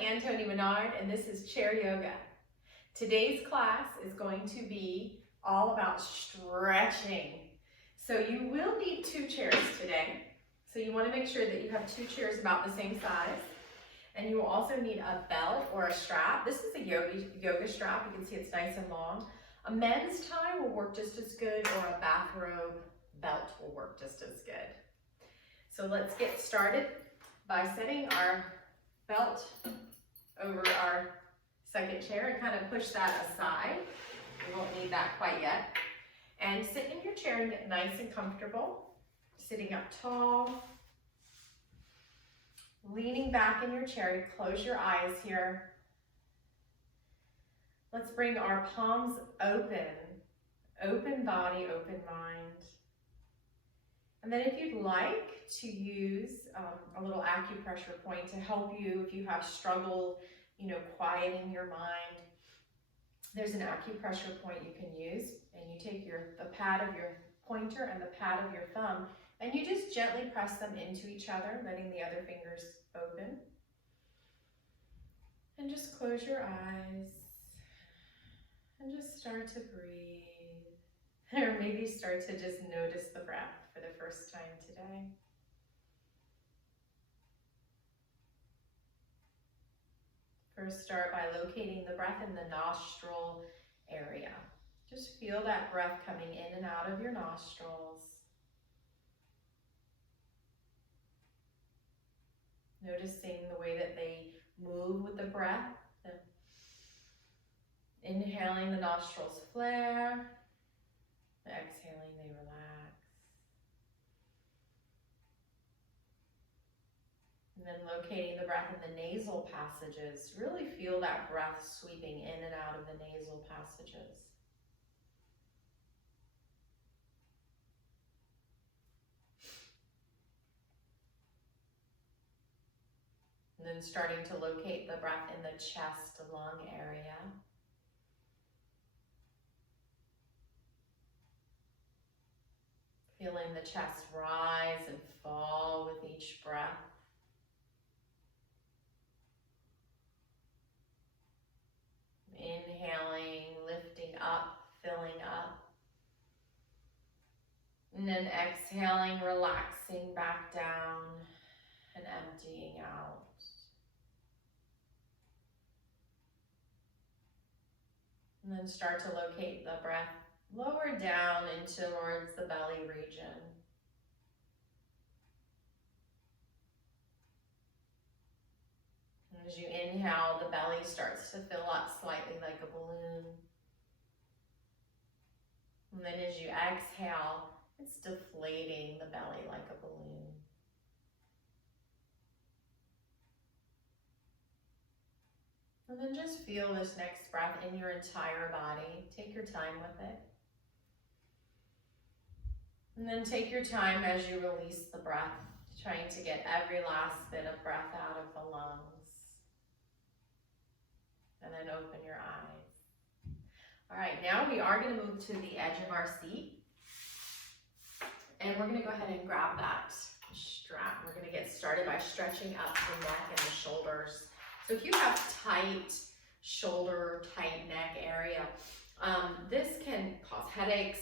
I'm Toni Minard, and this is Chair Yoga. Today's class is going to be all about stretching. So you will need 2 chairs today. So you want to make sure that you have 2 chairs about the same size. And you will also need a belt or a strap. This is a yoga strap. You can see it's nice and long. A men's tie will work just as good, or a bathrobe belt will work just as good. So let's get started by setting our belt over our second chair and kind of push that aside. We won't need that quite yet. And sit in your chair and get nice and comfortable. Sitting up tall. Leaning back in your chair, close your eyes here. Let's bring our palms open. Open body, open mind. And then if you'd like to use a little acupressure point to help you if you have struggle, quieting your mind, there's an acupressure point you can use, and you take the pad of your pointer and the pad of your thumb, and you just gently press them into each other, letting the other fingers open. And just close your eyes and just start to breathe. Or maybe start to just notice the breath for the first time today. First, start by locating the breath in the nostril area. Just feel that breath coming in and out of your nostrils. Noticing the way that they move with the breath. Inhaling, the nostrils flare. Exhaling, they relax. And then locating the breath in the nasal passages. Really feel that breath sweeping in and out of the nasal passages. And then starting to locate the breath in the chest, lung area. Feeling the chest rise and fall with each breath. Inhaling, lifting up, filling up. And then exhaling, relaxing back down and emptying out. And then start to locate the breath lower down into towards the belly region. And as you inhale, the belly starts to fill up slightly like a balloon. And then as you exhale, it's deflating the belly like a balloon. And then just feel this next breath in your entire body. Take your time with it. And then take your time as you release the breath, trying to get every last bit of breath out of the lungs. And then open your eyes. All right, now we are going to move to the edge of our seat. And we're going to go ahead and grab that strap. We're going to get started by stretching up the neck and the shoulders. So if you have tight shoulder, tight neck area, this can cause headaches.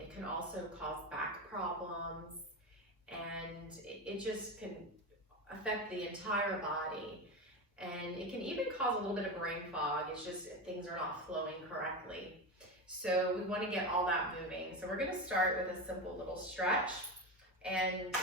It can also cause back problems, and it just can affect the entire body. And it can even cause a little bit of brain fog. It's just things are not flowing correctly. So we want to get all that moving. So we're going to start with a simple little stretch. And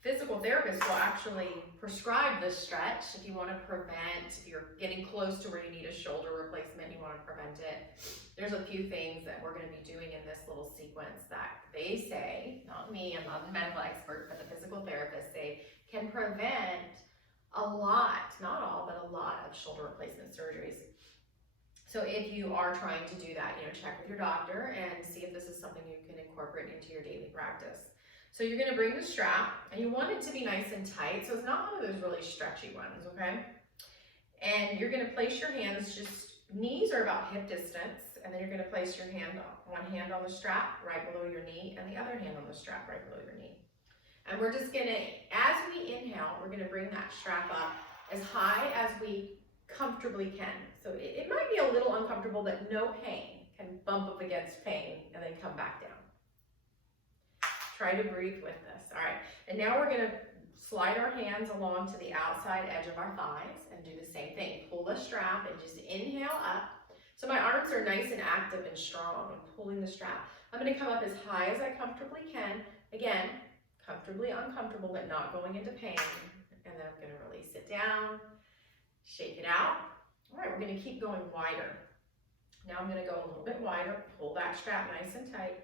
physical therapists will actually prescribe this stretch if you want to prevent, if you're getting close to where you need a shoulder replacement, you want to prevent it. There's a few things that we're going to be doing in this little sequence that they say, not me, I'm not a medical expert, but the physical therapists say can prevent a lot, not all, but a lot of shoulder replacement surgeries. So if you are trying to do that, check with your doctor and see if this is something you can incorporate into your daily practice. So you're going to bring the strap, and you want it to be nice and tight, so it's not one of those really stretchy ones, okay? And you're going to place your hands, just knees are about hip distance, and then you're going to place your one hand on the strap right below your knee, and the other hand on the strap right below your knee. And we're just going to, as we inhale, we're going to bring that strap up as high as we comfortably can. So it might be a little uncomfortable, but no pain. Can bump up against pain and then come back down. Try to breathe with this. All right, and now we're gonna slide our hands along to the outside edge of our thighs and do the same thing. Pull the strap and just inhale up. So my arms are nice and active and strong. I'm pulling the strap. I'm gonna come up as high as I comfortably can. Again, comfortably uncomfortable, but not going into pain. And then I'm gonna release it down, shake it out. All right, we're gonna keep going wider. Now I'm gonna go a little bit wider, pull that strap nice and tight.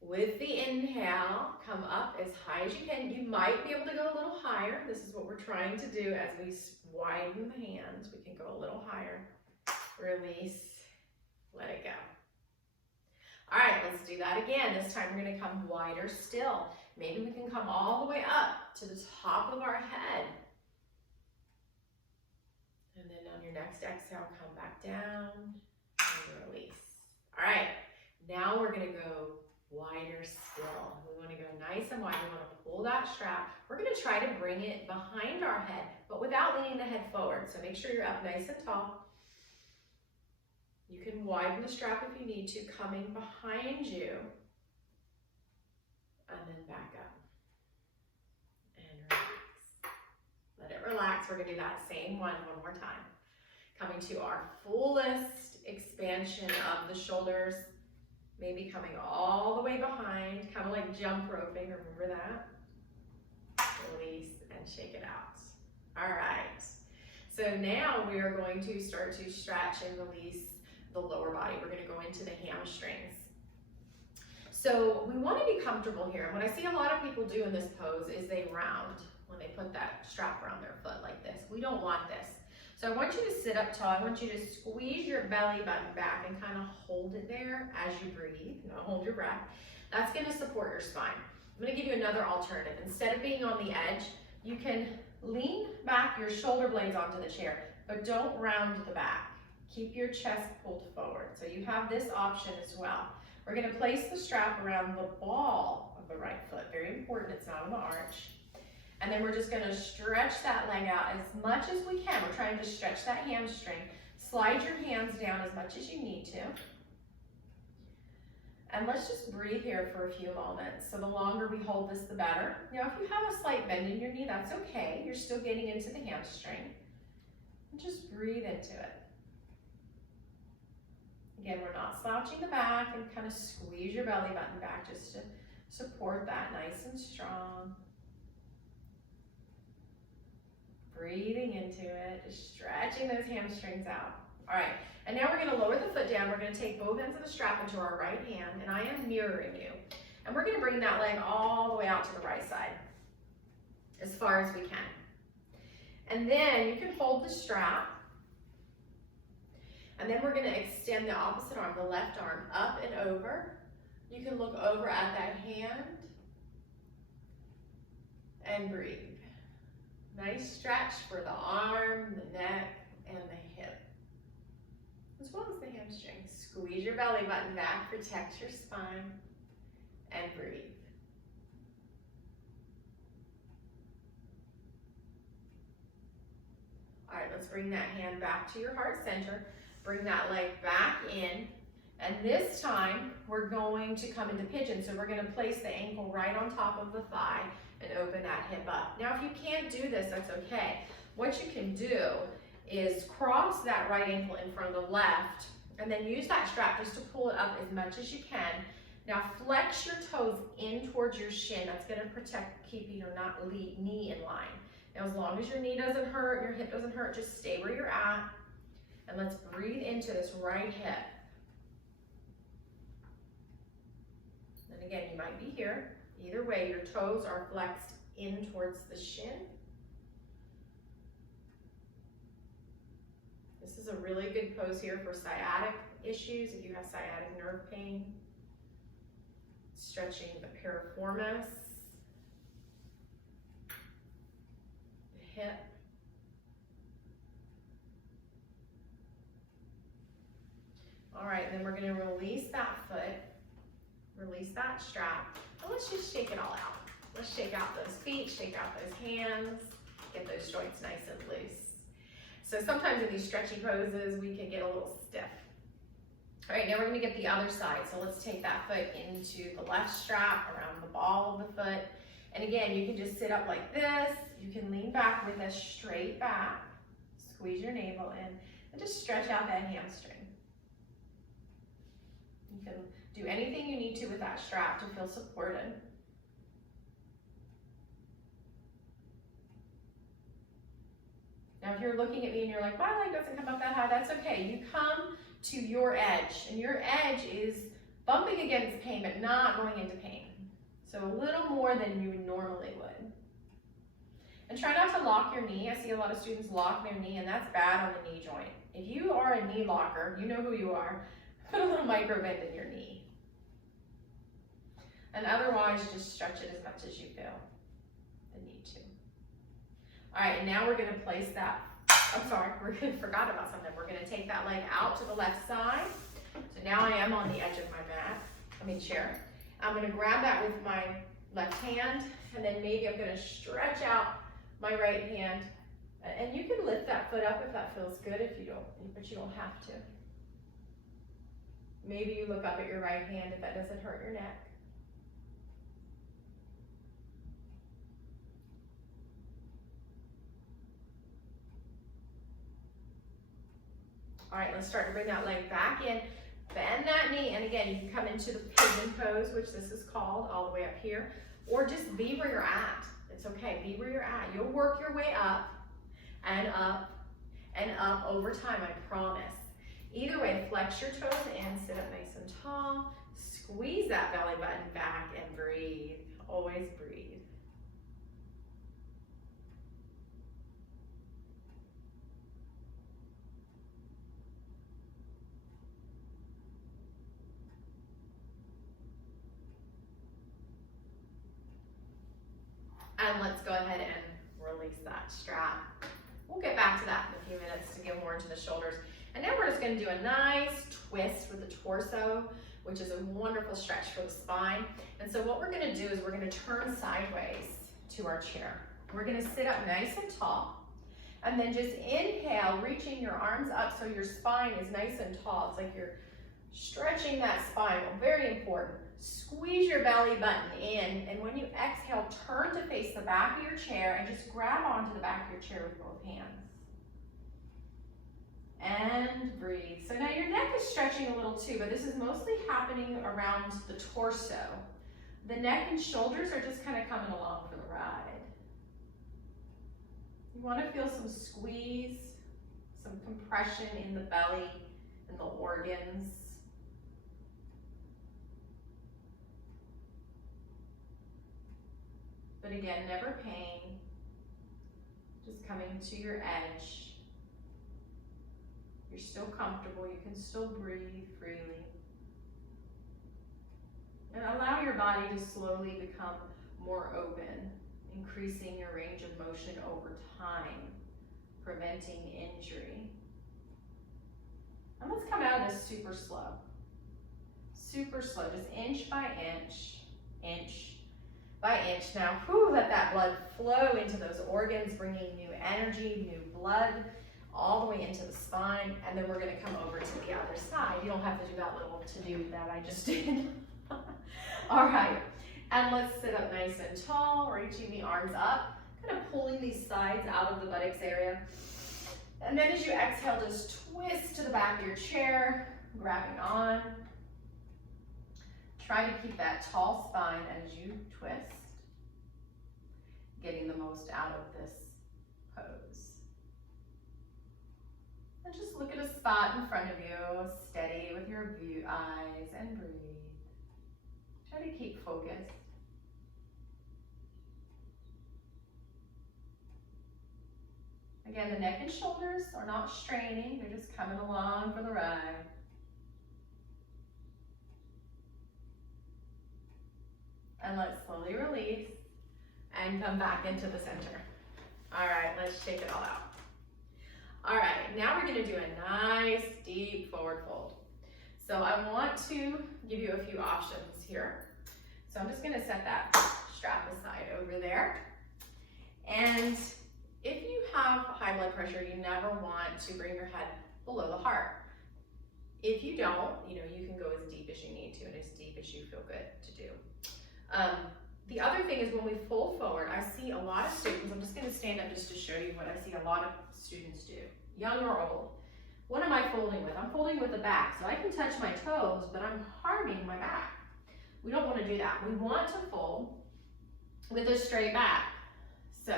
With the inhale, come up as high as you can. You might be able to go a little higher. This is what we're trying to do as we widen the hands. We can go a little higher. Release, let it go. All right, let's do that again. This time we're gonna come wider still. Maybe we can come all the way up to the top of our head. And then on your next exhale, come back down and release. All right, now we're gonna go wider still. We want to go nice and wide. We want to pull that strap. We're going to try to bring it behind our head, but without leaning the head forward. So make sure you're up nice and tall. You can widen the strap if you need to, coming behind you. And then back up. And relax. Let it relax. We're going to do that same one more time. Coming to our fullest expansion of the shoulders. Maybe coming all the way behind, kind of like jump roping, remember that? Release and shake it out. All right, so now we are going to start to stretch and release the lower body. We're gonna go into the hamstrings. So we wanna be comfortable here. And what I see a lot of people do in this pose is they round when they put that strap around their foot like this. We don't want this. So I want you to sit up tall. I want you to squeeze your belly button back and kind of hold it there as you breathe. Now hold your breath. That's going to support your spine. I'm going to give you another alternative. Instead of being on the edge, you can lean back your shoulder blades onto the chair, but don't round the back. Keep your chest pulled forward. So you have this option as well. We're going to place the strap around the ball of the right foot. Very important, it's not on the arch. And then we're just going to stretch that leg out as much as we can. We're trying to stretch that hamstring. Slide your hands down as much as you need to. And let's just breathe here for a few moments. So the longer we hold this, the better. Now, if you have a slight bend in your knee, that's okay. You're still getting into the hamstring. And just breathe into it. Again, we're not slouching the back, and kind of squeeze your belly button back just to support that nice and strong. Breathing into it, just stretching those hamstrings out. All right, and now we're gonna lower the foot down. We're gonna take both ends of the strap into our right hand, and I am mirroring you. And we're gonna bring that leg all the way out to the right side, as far as we can. And then you can hold the strap, and then we're gonna extend the opposite arm, the left arm, up and over. You can look over at that hand, and breathe. Nice stretch for the arm, the neck, and the hip, as well as the hamstring. Squeeze your belly button back, protect your spine, and breathe. All right, let's bring that hand back to your heart center. Bring that leg back in, and this time we're going to come into pigeon. So we're going to place the ankle right on top of the thigh and open that hip up. Now, if you can't do this, that's okay. What you can do is cross that right ankle in front of the left, and then use that strap just to pull it up as much as you can. Now, flex your toes in towards your shin. That's gonna protect, keep your knee in line. Now, as long as your knee doesn't hurt, your hip doesn't hurt, just stay where you're at. And let's breathe into this right hip. And again, you might be here. Either way, your toes are flexed in towards the shin. This is a really good pose here for sciatic issues, if you have sciatic nerve pain. Stretching the piriformis, the hip. All right, then we're gonna release that foot, release that strap, and let's just shake it all out. Let's shake out those feet, shake out those hands, get those this joint's nice and loose. So sometimes in these stretchy poses, we can get a little stiff. All right, now we're gonna get the other side. So let's take that foot into the left strap, around the ball of the foot. And again, you can just sit up like this. You can lean back with a straight back. Squeeze your navel in and just stretch out that hamstring. You can do anything you need to with that strap to feel supported. Now, if you're looking at me and you're like, my leg doesn't come up that high, that's okay. You come to your edge, and your edge is bumping against pain, but not going into pain. So a little more than you normally would. And try not to lock your knee. I see a lot of students lock their knee, and that's bad on the knee joint. If you are a knee locker, you know who you are. Put a little micro bend in your knee. And otherwise, just stretch it as much as you feel the need to. All right, and now we're gonna place that, I'm sorry, forgot about something. We're gonna take that leg out to the left side. So now I am on the edge of my chair. I'm gonna grab that with my left hand, and then maybe I'm gonna stretch out my right hand. And you can lift that foot up if that feels good, but you don't have to. Maybe you look up at your right hand if that doesn't hurt your neck. All right, let's start to bring that leg back in. Bend that knee, and again, you can come into the pigeon pose, which this is called, all the way up here, or just be where you're at. It's okay, be where you're at. You'll work your way up and up and up over time, I promise. Either way, flex your toes and sit up nice and tall. Squeeze that belly button back and breathe. Always breathe. And let's go ahead and release that strap. We'll get back to that in a few minutes to get more into the shoulders. And now we're just gonna do a nice twist with the torso, which is a wonderful stretch for the spine. And so what we're gonna do is we're gonna turn sideways to our chair. We're gonna sit up nice and tall, and then just inhale, reaching your arms up so your spine is nice and tall. It's like you're stretching that spine, very important. Squeeze your belly button in, and when you exhale, turn to face the back of your chair and just grab onto the back of your chair with both hands. And breathe. So now your neck is stretching a little too, but this is mostly happening around the torso. The neck and shoulders are just kind of coming along for the ride. You want to feel some squeeze, some compression in the belly and the organs. But again, never pain, just coming to your edge. You're still comfortable, you can still breathe freely. And allow your body to slowly become more open, increasing your range of motion over time, preventing injury. And let's come out of this super slow. Super slow, just inch by inch, inch by inch. Now, let that blood flow into those organs, bringing new energy, new blood, all the way into the spine, and then we're gonna come over to the other side. You don't have to do that little to-do that I just did. All right, and let's sit up nice and tall, reaching the arms up, kind of pulling these sides out of the buttocks area. And then as you exhale, just twist to the back of your chair, grabbing on. Try to keep that tall spine as you twist, getting the most out of this pose. And just look at a spot in front of you, steady with your eyes, and breathe. Try to keep focused. Again, the neck and shoulders are not straining, they're just coming along for the ride. And let's slowly release and come back into the center. All right, let's shake it all out. All right, now we're gonna do a nice deep forward fold. So I want to give you a few options here. So I'm just gonna set that strap aside over there. And if you blood pressure, you never want to bring your head below the heart. If you don't, you can go as deep as you need to and as deep as you feel good to do. The other thing is when we fold forward, I see a lot of students, I'm just going to stand up just to show you what I see a lot of students do, young or old. What am I folding with? I'm folding with the back, so I can touch my toes, but I'm harming my back. We don't want to do that. We want to fold with a straight back. So,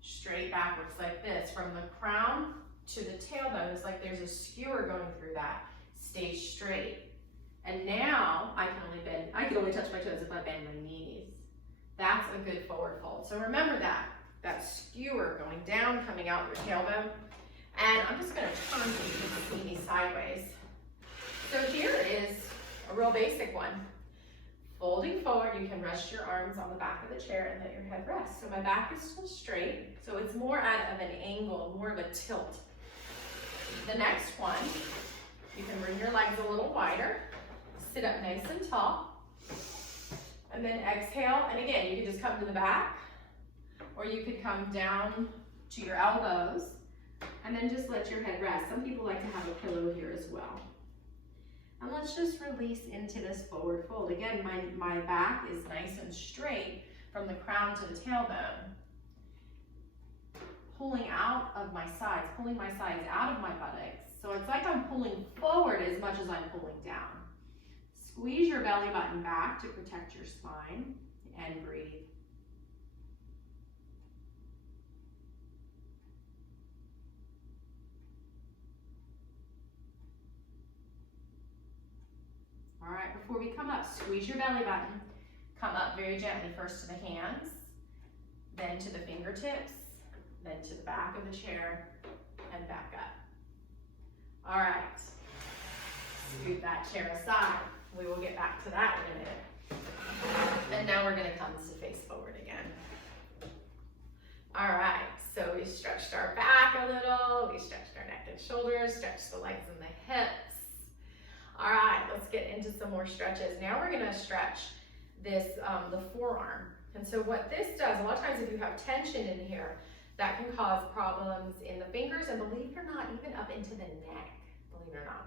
straight back looks like this. From the crown to the tailbone, it's like there's a skewer going through that. Stay straight. And now, I can only touch my toes if I bend my knees. That's a good forward fold. So remember that skewer going down, coming out your tailbone. And I'm just going to turn so you can see me sideways. So here is a real basic one. Folding forward, you can rest your arms on the back of the chair and let your head rest. So my back is still straight, so it's more of an angle, more of a tilt. The next one, you can bring your legs a little wider, sit up nice and tall, and then exhale. And again, you can just come to the back, or you could come down to your elbows, and then just let your head rest. Some people like to have a pillow here as well. And let's just release into this forward fold. Again, my back is nice and straight from the crown to the tailbone. Pulling out of my sides, pulling my sides out of my buttocks. So it's like I'm pulling forward as much as I'm pulling down. Squeeze your belly button back to protect your spine and breathe. All right, before we come up, squeeze your belly button. Come up very gently, first to the hands, then to the fingertips, then to the back of the chair, and back up. All right, scoot that chair aside. We will get back to that in a minute. And now we're gonna come to face forward again. All right, so we stretched our back a little, we stretched our neck and shoulders, stretched the legs and the hips. All right, let's get into some more stretches. Now we're gonna stretch this, the forearm. And so what this does, a lot of times if you have tension in here, that can cause problems in the fingers and believe it or not, even up into the neck, believe it or not.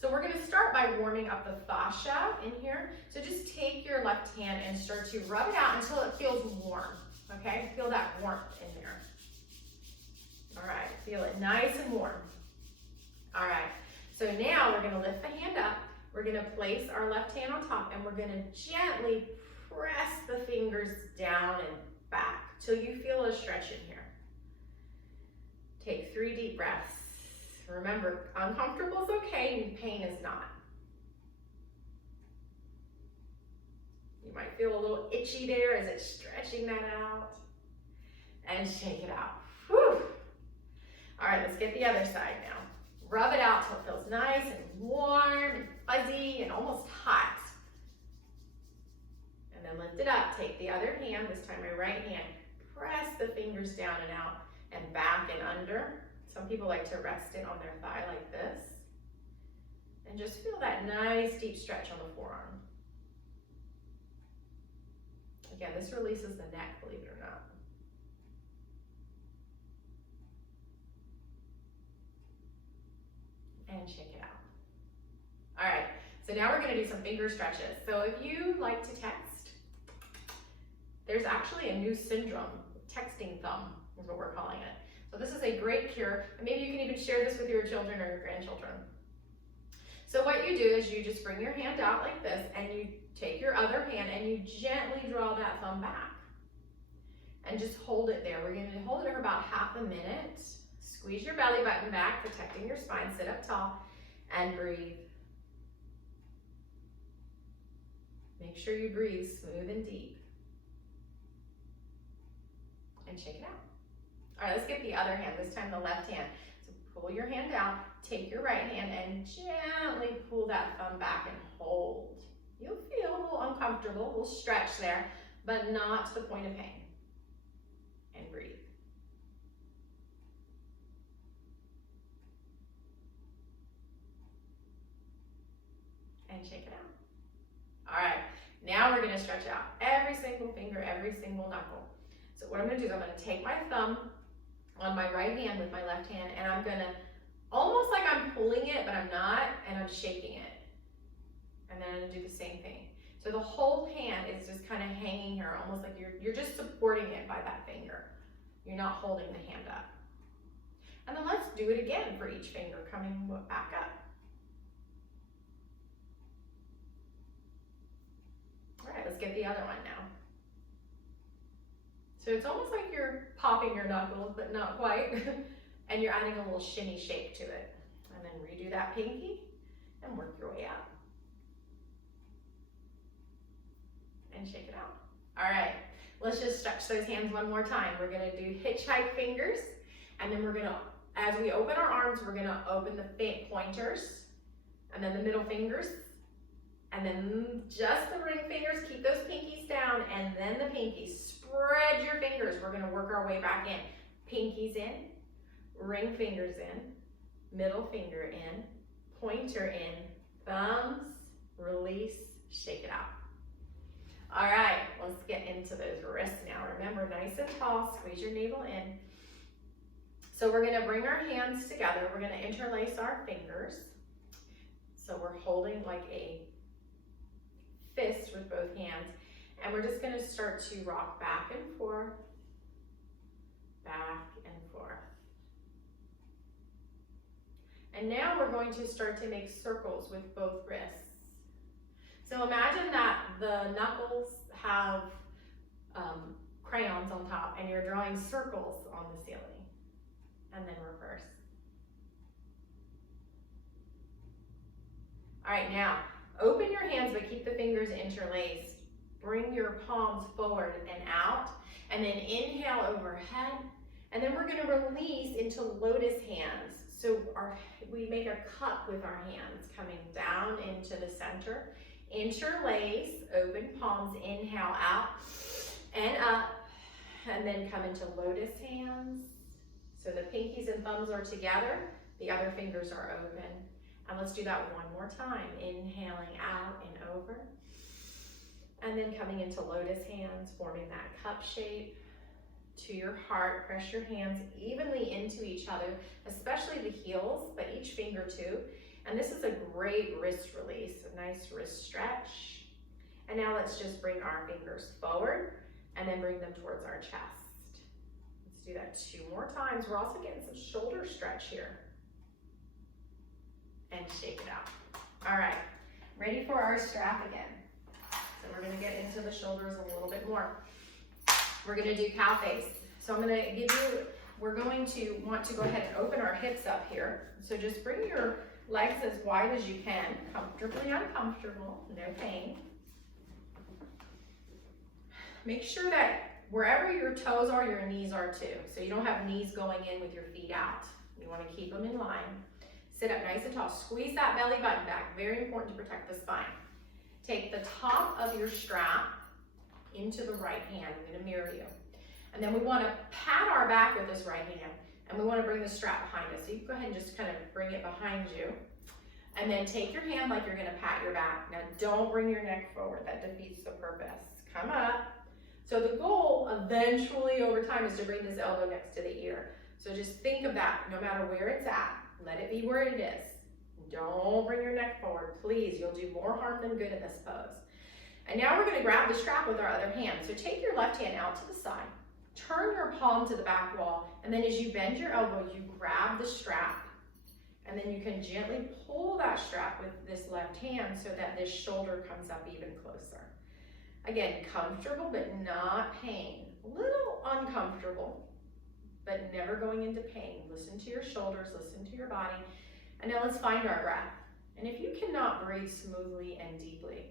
So we're gonna start by warming up the fascia in here. So just take your left hand and start to rub it out until it feels warm, okay? Feel that warmth in there. All right, feel it nice and warm. All right. So now we're going to lift the hand up, we're going to place our left hand on top, and we're going to gently press the fingers down and back till you feel a stretch in here. Take 3 deep breaths. Remember, uncomfortable is okay, pain is not. You might feel a little itchy there as it's stretching that out. And shake it out. Whew. All right, let's get the other side now. Rub it out till it feels nice and warm and fuzzy and almost hot. And then lift it up. Take the other hand, this time my right hand. Press the fingers down and out and back and under. Some people like to rest it on their thigh like this. And just feel that nice deep stretch on the forearm. Again, this releases the neck, believe it or not. And shake it out. All right, so now we're gonna do some finger stretches. So if you like to text, there's actually a new syndrome, texting thumb is what we're calling it. So this is a great cure, and maybe you can even share this with your children or your grandchildren. So what you do is you just bring your hand out like this, and you take your other hand and you gently draw that thumb back. And just hold it there. We're gonna hold it for about half a minute. Squeeze your belly button back, protecting your spine, sit up tall, and breathe. Make sure you breathe smooth and deep. And shake it out. All right, let's get the other hand, this time the left hand. So pull your hand out, take your right hand, and gently pull that thumb back and hold. You'll feel a little uncomfortable, a little stretch there, but not to the point of pain. And breathe. And shake it out. All right, now we're gonna stretch out every single finger, every single knuckle. So what I'm gonna do is I'm gonna take my thumb on my right right hand with my left hand, and I'm gonna, almost like I'm pulling it, but I'm not, and I'm shaking it. And then I'm gonna do the same thing. So the whole hand is just kind of hanging here, almost like you're just supporting it by that finger. You're not holding the hand up. And then let's do it again for each finger, coming back up. All right, let's get the other one now. So it's almost like you're popping your knuckles, but not quite. And you're adding a little shimmy shake to it. And then redo that pinky and work your way up. And shake it out. All right, let's just stretch those hands one more time. We're gonna do hitchhike fingers, and then we're gonna, as we open our arms, we're gonna open the pointers, and then the middle fingers, and then just the ring fingers. Keep those pinkies down, and then the pinkies. Spread your fingers. We're gonna work our way back in. Pinkies in, ring fingers in, middle finger in, pointer in, thumbs, release, shake it out. All right, let's get into those wrists now. Remember, nice and tall, squeeze your navel in. So we're gonna bring our hands together. We're gonna interlace our fingers. So we're holding like a fist with both hands. And we're just gonna start to rock back and forth, back and forth. And now we're going to start to make circles with both wrists. So imagine that the knuckles have crayons on top and you're drawing circles on the ceiling. And then reverse. All right, now open your hands but keep the fingers interlaced. Bring your palms forward and out, and then inhale overhead. And then we're gonna release into lotus hands. So we make a cup with our hands coming down into the center. Interlace, open palms, inhale out and up, and then come into lotus hands. So the pinkies and thumbs are together, the other fingers are open. And let's do that one more time. Inhaling out and over. And then coming into lotus hands, forming that cup shape to your heart. Press your hands evenly into each other, especially the heels, but each finger too. And this is a great wrist release, a nice wrist stretch. And now let's just bring our fingers forward and then bring them towards our chest. Let's do that 2 more times. We're also getting some shoulder stretch here. And shake it out. All right, ready for our strap again. So we're gonna get into the shoulders a little bit more. We're gonna do cow face. So I'm gonna give you, we're going to want to go ahead and open our hips up here. So just bring your legs as wide as you can, comfortably uncomfortable, no pain. Make sure that wherever your toes are, your knees are too. So you don't have knees going in with your feet out. You wanna keep them in line. Sit up nice and tall. Squeeze that belly button back. Very important to protect the spine. Take the top of your strap into the right hand. I'm gonna mirror you. And then we wanna pat our back with this right hand. And we wanna bring the strap behind us. So you can go ahead and just kind of bring it behind you. And then take your hand like you're gonna pat your back. Now don't bring your neck forward. That defeats the purpose. Come up. So the goal eventually over time is to bring this elbow next to the ear. So just think of that no matter where it's at. Let it be where it is. Don't bring your neck forward, please. You'll do more harm than good in this pose. And now we're gonna grab the strap with our other hand. So take your left hand out to the side, turn your palm to the back wall, and then as you bend your elbow, you grab the strap. And then you can gently pull that strap with this left hand so that this shoulder comes up even closer. Again, comfortable, but not pain. A little uncomfortable, but never going into pain. Listen to your shoulders, listen to your body. And now let's find our breath. And if you cannot breathe smoothly and deeply,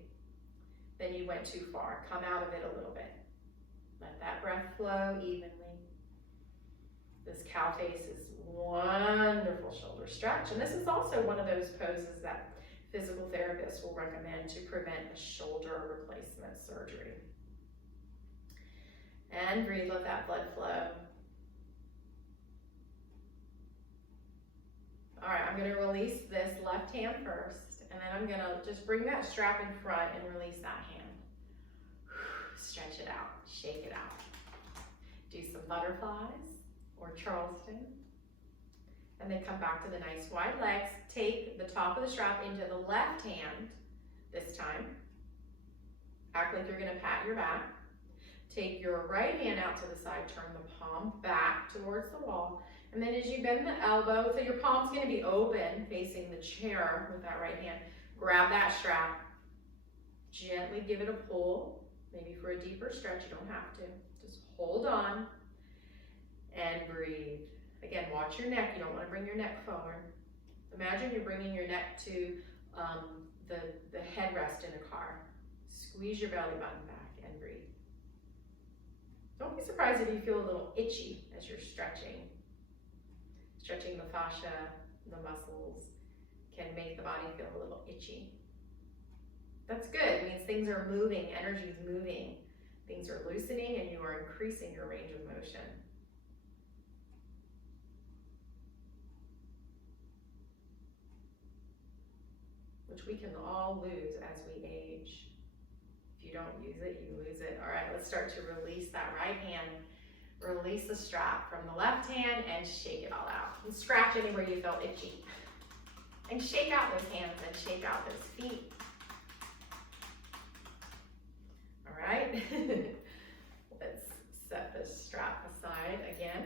then you went too far. Come out of it a little bit. Let that breath flow evenly. This cow face is wonderful shoulder stretch. And this is also one of those poses that physical therapists will recommend to prevent a shoulder replacement surgery. And breathe, let that blood flow. All right, I'm gonna release this left hand first, and then I'm gonna just bring that strap in front and release that hand. Stretch it out, shake it out. Do some butterflies, or Charleston. And then come back to the nice wide legs. Take the top of the strap into the left hand this time. Act like you're gonna pat your back. Take your right hand out to the side, turn the palm back towards the wall. And then as you bend the elbow, so your palm's gonna be open facing the chair with that right hand. Grab that strap, gently give it a pull, maybe for a deeper stretch, you don't have to. Just hold on and breathe. Again, watch your neck. You don't want to bring your neck forward. Imagine you're bringing your neck to the headrest in a car. Squeeze your belly button back and breathe. Don't be surprised if you feel a little itchy as you're stretching. Stretching the fascia, the muscles can make the body feel a little itchy. That's good. It means things are moving, energy is moving. Things are loosening and you are increasing your range of motion. Which we can all lose as we age. If you don't use it, you lose it. All right, let's start to release that right hand. Release the strap from the left hand and shake it all out. And scratch anywhere you felt itchy. And shake out those hands and shake out those feet. All right, let's set this strap aside again.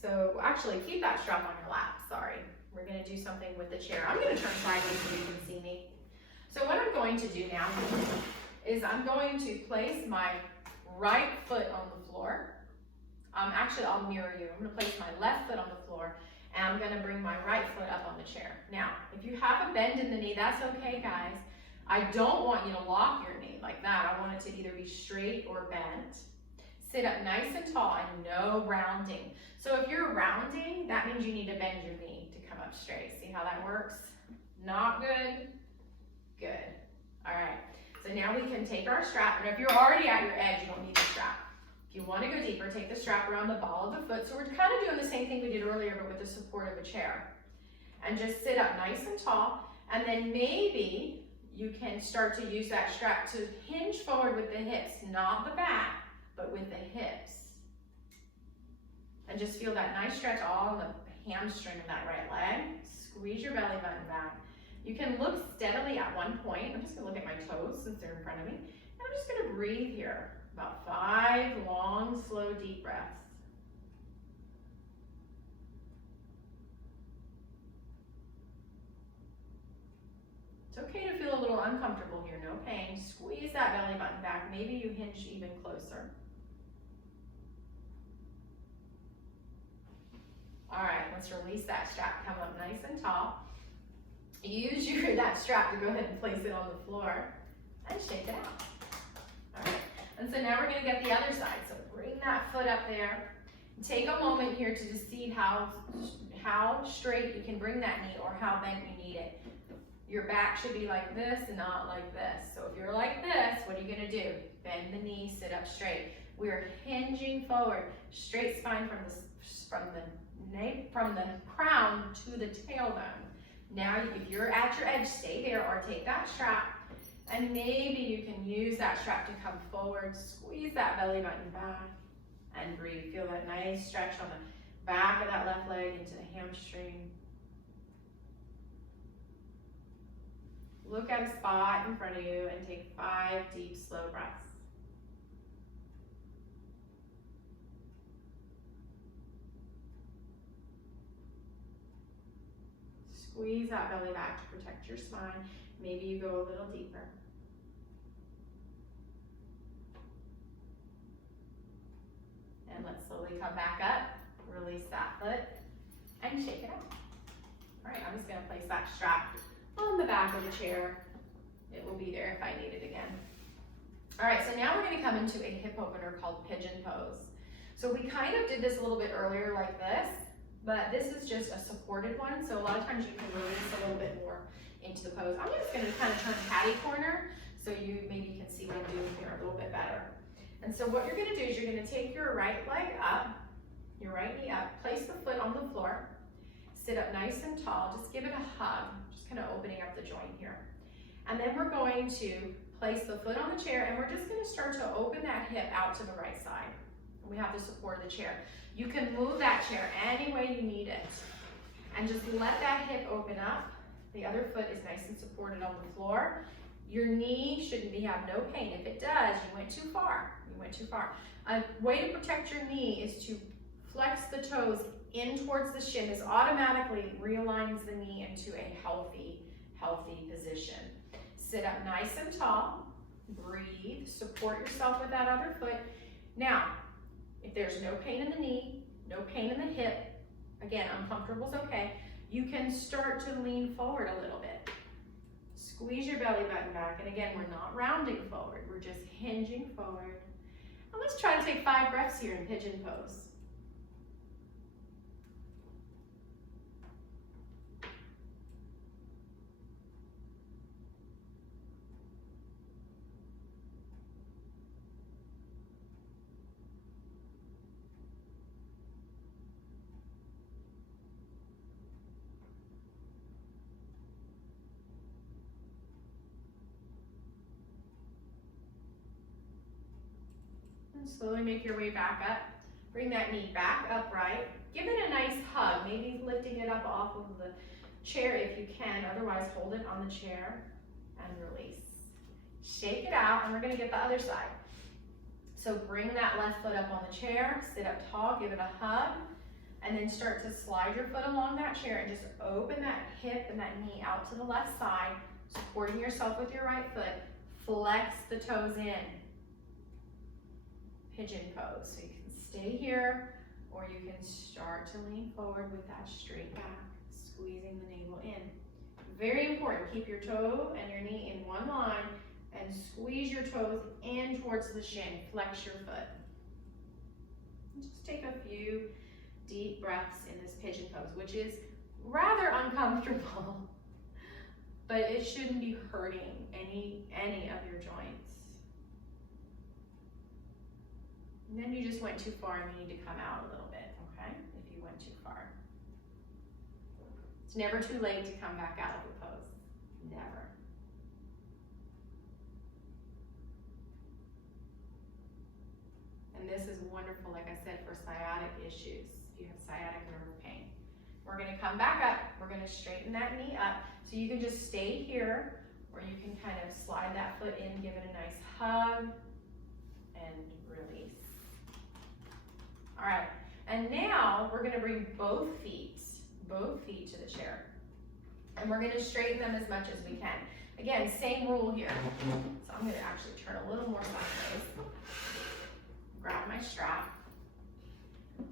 So actually keep that strap on your lap, sorry. We're gonna do something with the chair. I'm gonna turn sideways so you can see me. So what I'm going to do now is I'm going to place my right foot on the floor. Actually, I'll mirror you. I'm gonna place my left foot on the floor and I'm gonna bring my right foot up on the chair. Now, if you have a bend in the knee, that's okay, guys. I don't want you to lock your knee like that. I want it to either be straight or bent. Sit up nice and tall and no rounding. So if you're rounding, that means you need to bend your knee to come up straight. See how that works? Not good? Good. All right. So now we can take our strap, and if you're already at your edge, you don't need the strap. If you want to go deeper, take the strap around the ball of the foot. So we're kind of doing the same thing we did earlier, but with the support of a chair. And just sit up nice and tall, and then maybe you can start to use that strap to hinge forward with the hips, not the back, but with the hips. And just feel that nice stretch all in the hamstring of that right leg. Squeeze your belly button back. You can look steadily at one point. I'm just gonna look at my toes since they're in front of me. And I'm just gonna breathe here. About 5 long, slow, deep breaths. It's okay to feel a little uncomfortable here, no pain. Squeeze that belly button back. Maybe you hinge even closer. All right, let's release that strap. Come up nice and tall. Use that strap to go ahead and place it on the floor and shake it out. All right, and so now we're gonna get the other side. So bring that foot up there. Take a moment here to just see how straight you can bring that knee or how bent you need it. Your back should be like this and not like this. So if you're like this, what are you gonna do? Bend the knee, sit up straight. We are hinging forward, straight spine from the crown to the tailbone. Now, if you're at your edge, stay there or take that strap, and maybe you can use that strap to come forward. Squeeze that belly button back and breathe. Feel that nice stretch on the back of that left leg into the hamstring. Look at a spot in front of you and take 5 deep, slow breaths. Squeeze that belly back to protect your spine. Maybe you go a little deeper. And let's slowly come back up. Release that foot and shake it out. All right, I'm just gonna place that strap on the back of the chair. It will be there if I need it again. All right, so now we're gonna come into a hip opener called pigeon pose. So we kind of did this a little bit earlier like this, but this is just a supported one. So a lot of times you can release a little bit more into the pose. I'm just gonna kind of turn catty corner so you maybe can see what I'm doing here a little bit better. And so what you're gonna do is you're gonna take your right leg up, your right knee up, place the foot on the floor, sit up nice and tall, just give it a hug, just kind of opening up the joint here. And then we're going to place the foot on the chair and we're just gonna start to open that hip out to the right side. We have the support of the chair. You can move that chair any way you need it. And just let that hip open up. The other foot is nice and supported on the floor. Your knee shouldn't have no pain. If it does, you went too far. You went too far. A way to protect your knee is to flex the toes in towards the shin. This automatically realigns the knee into a healthy position. Sit up nice and tall. Breathe. Support yourself with that other foot. Now, if there's no pain in the knee, no pain in the hip, again, uncomfortable is okay, you can start to lean forward a little bit. Squeeze your belly button back, and again, we're not rounding forward, we're just hinging forward. And let's try to take 5 breaths here in pigeon pose. Slowly make your way back up. Bring that knee back upright. Give it a nice hug, maybe lifting it up off of the chair if you can. Otherwise, hold it on the chair and release. Shake it out, and we're going to get the other side. So bring that left foot up on the chair, sit up tall, give it a hug, and then start to slide your foot along that chair and just open that hip and that knee out to the left side, supporting yourself with your right foot. Flex the toes in. Pigeon pose. So you can stay here, or you can start to lean forward with that straight back, squeezing the navel in. Very important, keep your toe and your knee in one line and squeeze your toes in towards the shin. Flex your foot. And just take a few deep breaths in this pigeon pose, which is rather uncomfortable, but it shouldn't be hurting any of your joints. And then you just went too far and you need to come out a little bit, okay? If you went too far. It's never too late to come back out of the pose. Never. And this is wonderful, like I said, for sciatic issues. If you have sciatic nerve pain. We're gonna come back up. We're gonna straighten that knee up. So you can just stay here, or you can kind of slide that foot in, give it a nice hug, and release. All right, and now we're gonna bring both feet to the chair. And we're gonna straighten them as much as we can. Again, same rule here. So I'm gonna actually turn a little more sideways. Grab my strap.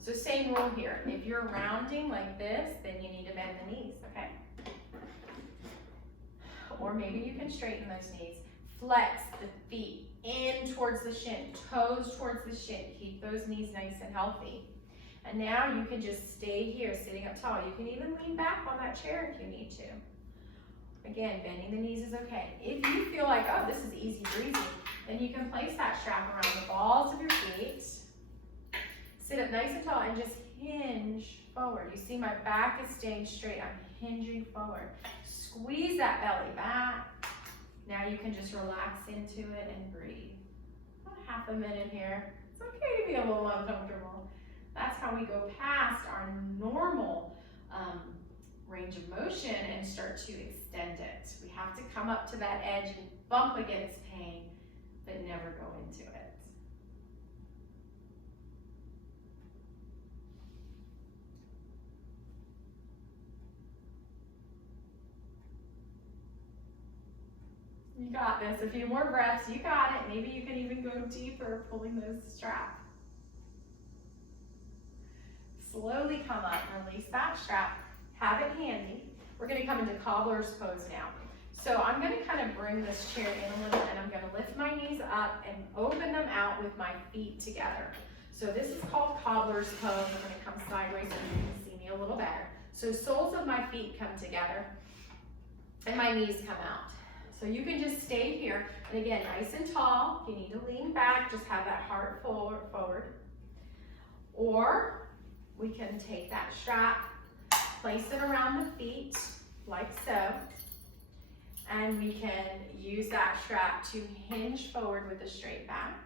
So same rule here. If you're rounding like this, then you need to bend the knees, okay? Or maybe you can straighten those knees. Flex the feet in towards the shin, toes towards the shin. Keep those knees nice and healthy. And now you can just stay here, sitting up tall. You can even lean back on that chair if you need to. Again, bending the knees is okay. If you feel like, oh, this is easy breezy, then you can place that strap around the balls of your feet. Sit up nice and tall and just hinge forward. You see my back is staying straight. I'm hinging forward. Squeeze that belly back. Now you can just relax into it and breathe. About half a minute here. It's okay to be a little uncomfortable. That's how we go past our normal range of motion and start to extend it. We have to come up to that edge and bump against pain, but never go into it. You got this. A few more breaths. You got it. Maybe you can even go deeper, pulling those straps. Slowly come up, release that strap, have it handy. We're gonna come into Cobbler's pose now. So I'm gonna kind of bring this chair in a little, and I'm gonna lift my knees up and open them out with my feet together. So this is called Cobbler's pose. I'm gonna come sideways so you can see me a little better. So soles of my feet come together and my knees come out. So you can just stay here, and again, nice and tall. If you need to lean back, just have that heart forward. Or we can take that strap, place it around the feet, like so, and we can use that strap to hinge forward with a straight back.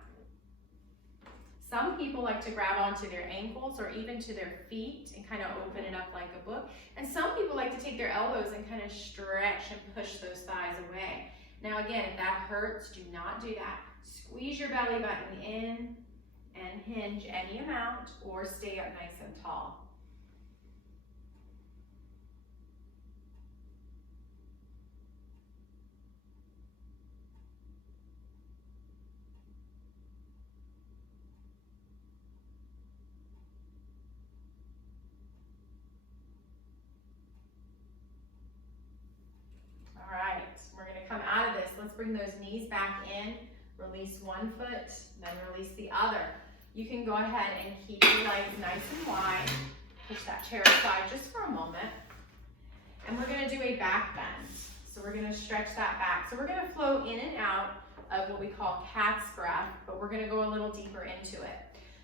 Some people like to grab onto their ankles or even to their feet and kind of open it up like a book. And some people like to take their elbows and kind of stretch and push those thighs away. Now again, if that hurts, do not do that. Squeeze your belly button in and hinge any amount or stay up nice and tall. All right, we're gonna come out of this. Let's bring those knees back in. Release one foot, then release the other. You can go ahead and keep your legs nice and wide. Push that chair aside just for a moment. And we're gonna do a back bend. So we're gonna stretch that back. So we're gonna flow in and out of what we call cat's breath, but we're gonna go a little deeper into it.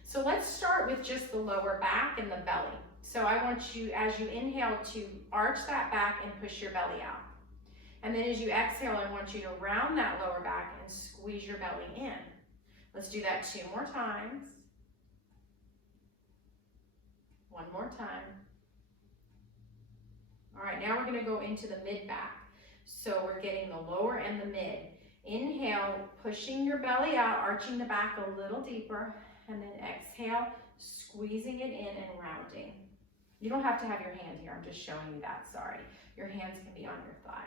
So let's start with just the lower back and the belly. So I want you, as you inhale, to arch that back and push your belly out. And then as you exhale, I want you to round that lower back and squeeze your belly in. Let's do that 2 more times. 1 more time. All right, now we're gonna go into the mid back. So we're getting the lower and the mid. Inhale, pushing your belly out, arching the back a little deeper, and then exhale, squeezing it in and rounding. You don't have to have your hand here, I'm just showing you that, sorry. Your hands can be on your thighs.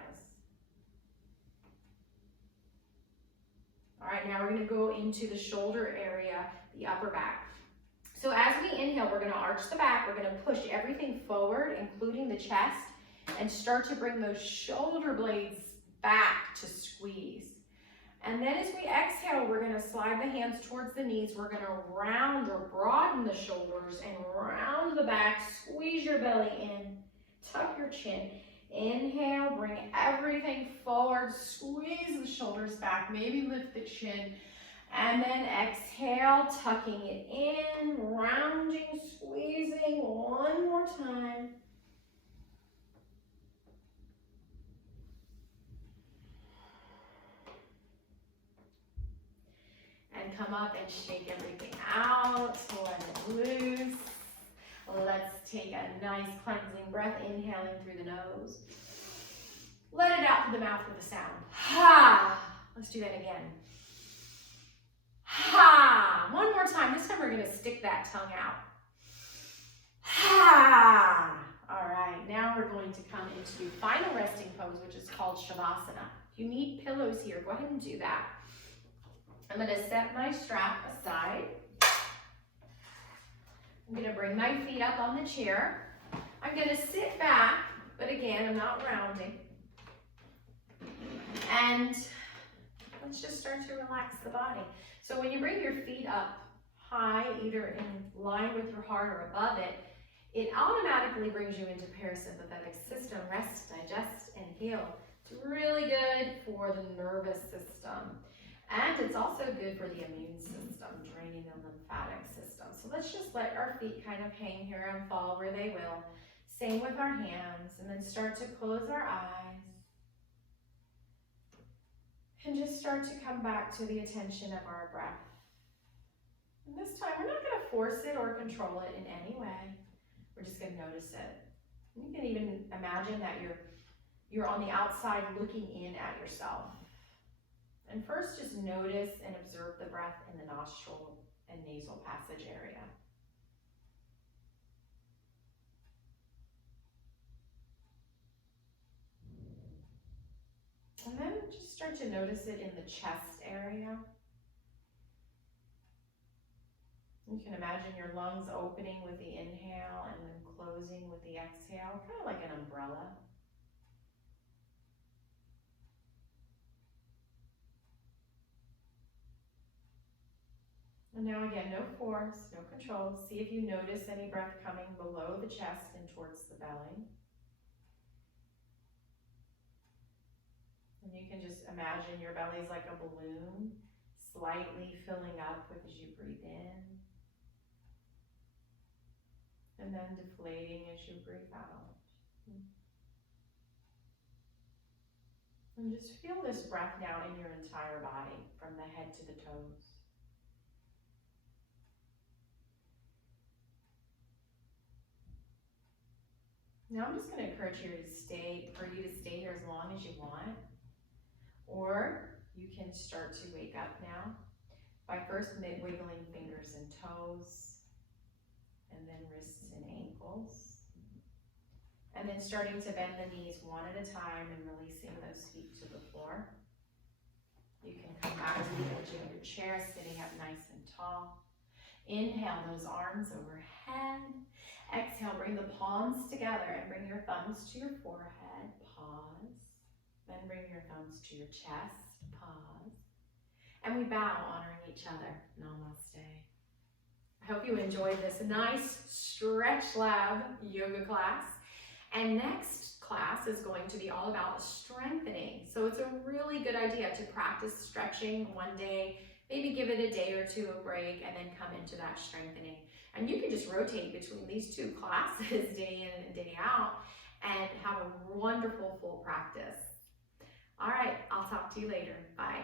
All right, now we're gonna go into the shoulder area, the upper back. So as we inhale, we're gonna arch the back, we're gonna push everything forward, including the chest, and start to bring those shoulder blades back to squeeze. And then as we exhale, we're gonna slide the hands towards the knees, we're gonna round or broaden the shoulders and round the back, squeeze your belly in, tuck your chin. Inhale, bring everything forward, squeeze the shoulders back, maybe lift the chin, and then exhale, tucking it in, rounding, squeezing, 1 more time. And come up and shake everything out, let it loose. Let's take a nice cleansing breath, inhaling through the nose. Let it out through the mouth with a sound. Ha! Let's do that again. Ha! 1 more time. This time we're gonna stick that tongue out. Ha! All right, now we're going to come into final resting pose, which is called Shavasana. If you need pillows here, go ahead and do that. I'm gonna set my strap aside. I'm gonna bring my feet up on the chair. I'm gonna sit back, but again, I'm not rounding. And let's just start to relax the body. So when you bring your feet up high, either in line with your heart or above it, it automatically brings you into parasympathetic system, rest, digest, and heal. It's really good for the nervous system. And it's also good for the immune system, draining the lymphatic system. So let's just let our feet kind of hang here and fall where they will. Same with our hands, and then start to close our eyes. And just start to come back to the attention of our breath. And this time, we're not gonna force it or control it in any way. We're just gonna notice it. You can even imagine that you're on the outside looking in at yourself. And first, just notice and observe the breath in the nostril and nasal passage area. And then just start to notice it in the chest area. You can imagine your lungs opening with the inhale and then closing with the exhale, kind of like an umbrella. And now again, no force, no control. See if you notice any breath coming below the chest and towards the belly. And you can just imagine your belly's like a balloon, slightly filling up as you breathe in. And then deflating as you breathe out. And just feel this breath now in your entire body, from the head to the toes. Now I'm just going to encourage you to stay here as long as you want, or you can start to wake up now by first wiggling fingers and toes, and then wrists and ankles, and then starting to bend the knees one at a time and releasing those feet to the floor. You can come back to the edge of your chair, sitting up nice and tall. Inhale those arms overhead. Exhale, bring the palms together and bring your thumbs to your forehead. Pause. Then bring your thumbs to your chest. Pause. And we bow, honoring each other. Namaste. I hope you enjoyed this nice Stretch Lab yoga class. And next class is going to be all about strengthening. So it's a really good idea to practice stretching one day, maybe give it a day or two of break, and then come into that strengthening. And you can just rotate between these two classes day in and day out and have a wonderful full practice. All right, I'll talk to you later. Bye.